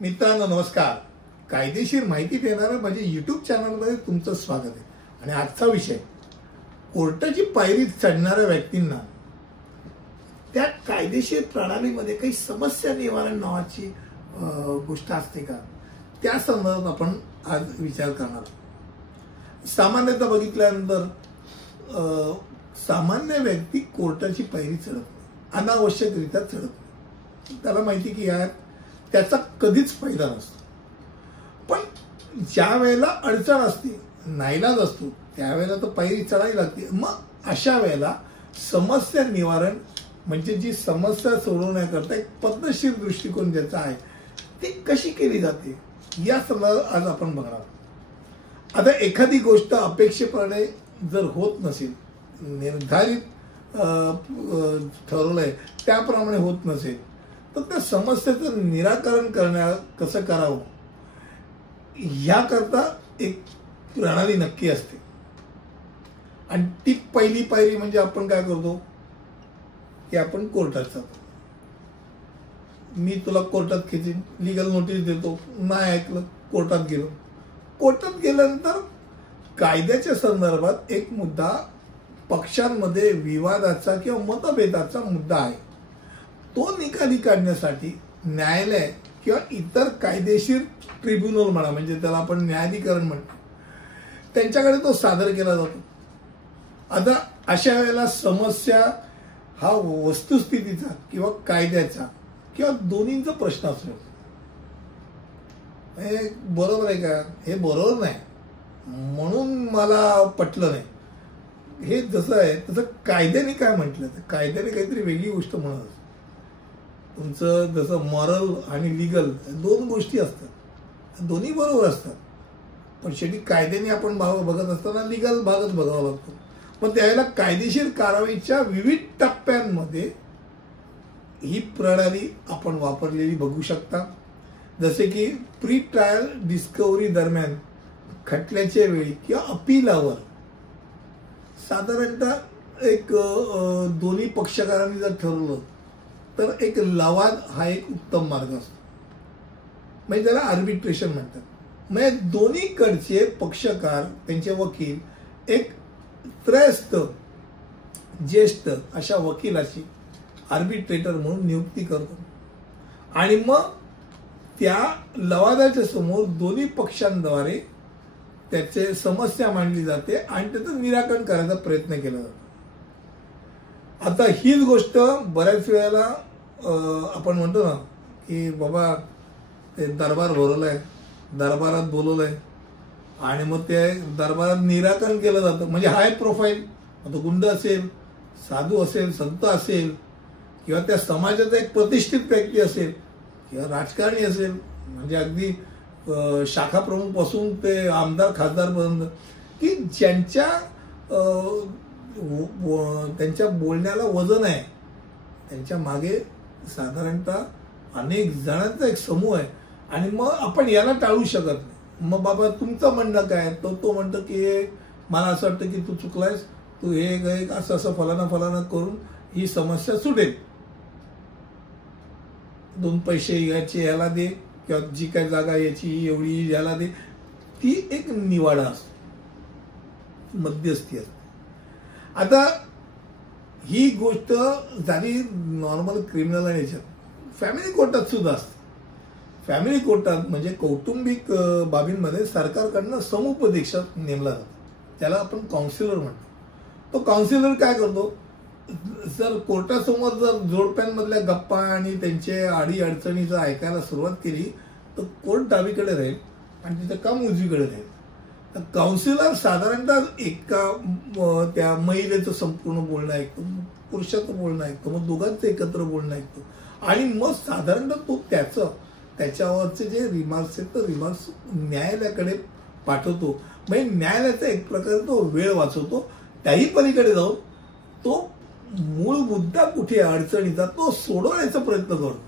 मित्रांनो नमस्कार. कायदेशीर माहिती देणाऱ्या माझ्या यूट्यूब चॅनलमध्ये तुमचं स्वागत आहे. आणि आजचा विषय कोर्टाची पायरी चढणाऱ्या व्यक्तींना त्या कायदेशीर प्रणालीमध्ये काही समस्या निवारण नावाची गोष्ट असते का, त्या संदर्भात आपण आज विचार करणार. सामान्यतः बघितल्यानंतर सामान्य व्यक्ती कोर्टाची पायरी चढत नाही, अनावश्यकरित्या चढत नाही. त्याला माहिती की यार त्याचा कधीच फायदा नसतो. पण ज्या वेळेला अडचण असते, नाईलाज असतो, त्यावेळेला तर पायरी चढावी लागते. मग अशा वेळेला समस्या निवारण म्हणजे जी समस्या सोडवण्याकरता एक पद्धतशीर दृष्टिकोन ज्याचा आहे ती कशी केली जाते या संदर्भात आज आपण बघणार. आता एखादी गोष्ट अपेक्षेप्रमाणे जर होत नसेल, निर्धारित ठरवलंय त्याप्रमाणे होत नसेल, तर त्या समस्येचं निराकरण कसं करावं याकरता एक प्रणाली नक्की असते. आणि ती पहिली पायरी म्हणजे आपण काय करतो की आपण कोर्टात जातो. मी तुला कोर्टात खेचीन, लीगल नोटीस देतो, नाही ऐकलं कोर्टात गेलो. कोर्टात गेल्यानंतर कायद्याच्या संदर्भात एक मुद्दा, पक्षांमध्ये विवादाचा किंवा मतभेदाचा मुद्दा आहे, तो निकाली काढण्यासाठी न्यायालय किंवा इतर कायदेशीर ट्रिब्युनल म्हणा, म्हणजे त्याला आपण न्यायाधिकरण म्हणतो, त्यांच्याकडे तो सादर केला जातो. आता अशा वेळेला समस्या हा वस्तुस्थितीचा किंवा कायद्याचा किंवा दोन्हींचा प्रश्न असतो. हे बरोबर आहे का, हे बरोबर नाही म्हणून मला पटलं नाही, हे जसं आहे तसं कायद्याने काय म्हटलं तर कायद्याने काहीतरी वेगळी गोष्ट म्हणत असते. तुमचं जसं मॉरल आणि लिगल दोन गोष्टी असतात, दोन्ही बरोबर असतात, पण शेवटी कायद्याने आपण बघत असताना लिगल भागच बघावा लागतो. पण त्यावेळेला कायदेशीर कारवाईच्या विविध टप्प्यांमध्ये ही प्रणाली आपण वापरलेली बघू शकता. जसे की प्री ट्रायल डिस्कव्हरी दरम्यान खटल्याच्या वेळी किंवा अपिलावर साधारणतः एक दोन्ही पक्षकारांनी जर ठरवलं तर एक लवाद हा एक उत्तम मार्ग असतो, म्हणजे त्याला आर्बिट्रेशन म्हणतात. म्हणजे दोन्हीकडचे पक्षकार, त्यांचे वकील एक त्रयस्थ ज्येष्ठ अशा वकिलाची आर्बिट्रेटर म्हणून नियुक्ती करतो आणि मग त्या लवादाच्या समोर दोन्ही पक्षांद्वारे त्याचे समस्या मांडली जाते आणि त्याचं निराकरण करायचा प्रयत्न केला जातो. आता हीच गोष्ट बऱ्याच वेळेला आपण म्हणतो ना की बाबा ते दरबार भरवलाय, दरबारात बोलवलंय आणि मग ते दरबारात निराकरण केलं जातं. म्हणजे हाय प्रोफाईल, आता गुंड असेल, साधू असेल, संत असेल किंवा त्या समाजाचा एक प्रतिष्ठित व्यक्ती असेल किंवा राजकारणी असेल, म्हणजे अगदी शाखा प्रमुख पासून ते आमदार खासदारपर्यंत, की त्यांच्या बोलण्याला वजन आहे, त्यांच्या मागे साधारणतः अनेक जणांचा एक समूह आहे. आणि मग आपण याला टाळू शकत नाही. मग बाबा तुमचं म्हणणं काय, तो म्हणतो की मला असं वाटतं की तू चुकलायस, तू हे असं असं फलाना करून ही समस्या सुटेल, 2 पैसे याचे याला दे किंवा जी काय जागा याची एवढी याला दे. ती एक निवाडा असते, मध्यस्थी असते. आता ही गोष्ट झाली नॉर्मल क्रिमिनल आणि याच्यात. फॅमिली कोर्टात सुद्धा असते. फॅमिली कोर्टात म्हणजे कौटुंबिक बाबींमध्ये सरकारकडनं समुपदेशक नेमला जातो, त्याला आपण काउन्सिलर म्हणतो. तो काउन्सिलर काय करतो, जर कोर्टासमोर जर जोडप्यांमधल्या गप्पा आणि त्यांचे अडी अडचणीचं ऐकायला सुरुवात केली तर कोर्ट डावीकडे राहील आणि तिचं काम उजवीकडे राहील. तर काउन्सिलर साधारणतः एका त्या महिलेचं संपूर्ण बोलणं ऐकतो, पुरुषाचं बोलणं ऐकतो, मग दोघांचं एकत्र बोलणं ऐकतो आणि मग साधारणतः तो त्याच्यावरचे जे रिमार्क्स आहेत तर रिमार्क्स न्यायालयाकडे पाठवतो. म्हणजे न्यायालयाचा एक प्रकारे तो वेळ वाचवतो. त्याही पलीकडे जाऊन तो मूळ मुद्दा कुठे अडचणीचा तो सोडवण्याचा प्रयत्न करतो.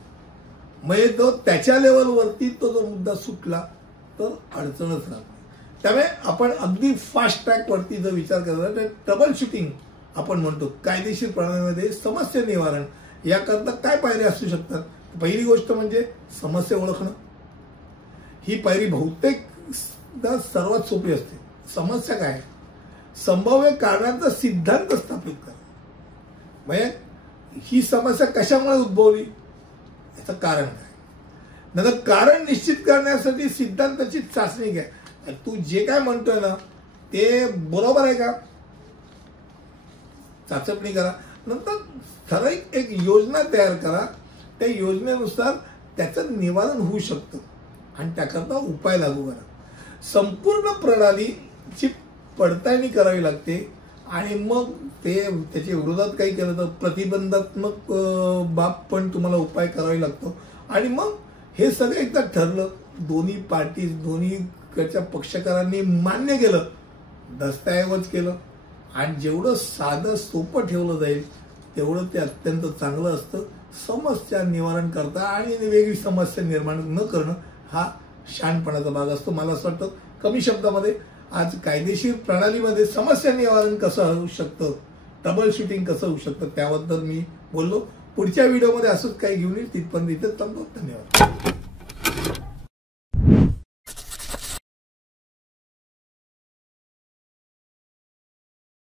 म्हणजे तो त्याच्या लेवलवरती तो जो मुद्दा सुटला तर अडचणच राहत. त्यामुळे आपण अगदी फास्ट ट्रॅक वरती जर विचार केला तर ट्रबल शूटिंग आपण म्हणतो कायदेशीर प्रणालीमध्ये समस्या निवारण याकरता काय पायऱ्या असू शकतात. पहिली गोष्ट म्हणजे समस्या ओळखणं, ही पायरी बहुतेक सर्वात सोपी असते. समस्या काय? संभाव्य कारणांचा सिद्धांत स्थापित करा. म्हणजे ही समस्या कशामुळे उद्भवली, याचं कारण काय. नंतर कारण निश्चित करण्यासाठी सिद्धांताची चाचणी घ्या. तू जे काय म्हणतोय ना ते बरोबर आहे का, चाचपणी करा. नंतर ठराविक एक योजना तयार करा. त्या योजनेनुसार त्याचं निवारण होऊ शकतं आणि त्याकरता उपाय लागू करा. संपूर्ण प्रणालीची पडताळणी करावी लागते आणि मग त्याच्या विरोधात काही केलं तर प्रतिबंधात्मक बाब पण तुम्हाला उपाय करावा लागतो. आणि मग हे सगळं एकदा ठरलं, दोन्ही पार्टी दोन्हीकडच्या पक्षकारांनी मान्य केलं, दस्तऐवज केलं आणि जेवढं साधं सोपं ठेवलं जाईल तेवढं ते अत्यंत चांगलं असतं. समस्या निवारण करता आणि वेगळी समस्या निर्माण न करणं हा शहाणपणाचा भाग असतो. मला असं वाटतं कमी शब्दामध्ये आज कायदेशीर प्रणालीमध्ये समस्या निवारण कसं होऊ शकतं, ट्रबल शूटिंग कसं होऊ शकतं त्याबद्दल मी बोललो. पुढच्या व्हिडिओमध्ये असंच काही घेऊन येईल. तिथपर्यंत इथेच थांबतो. धन्यवाद.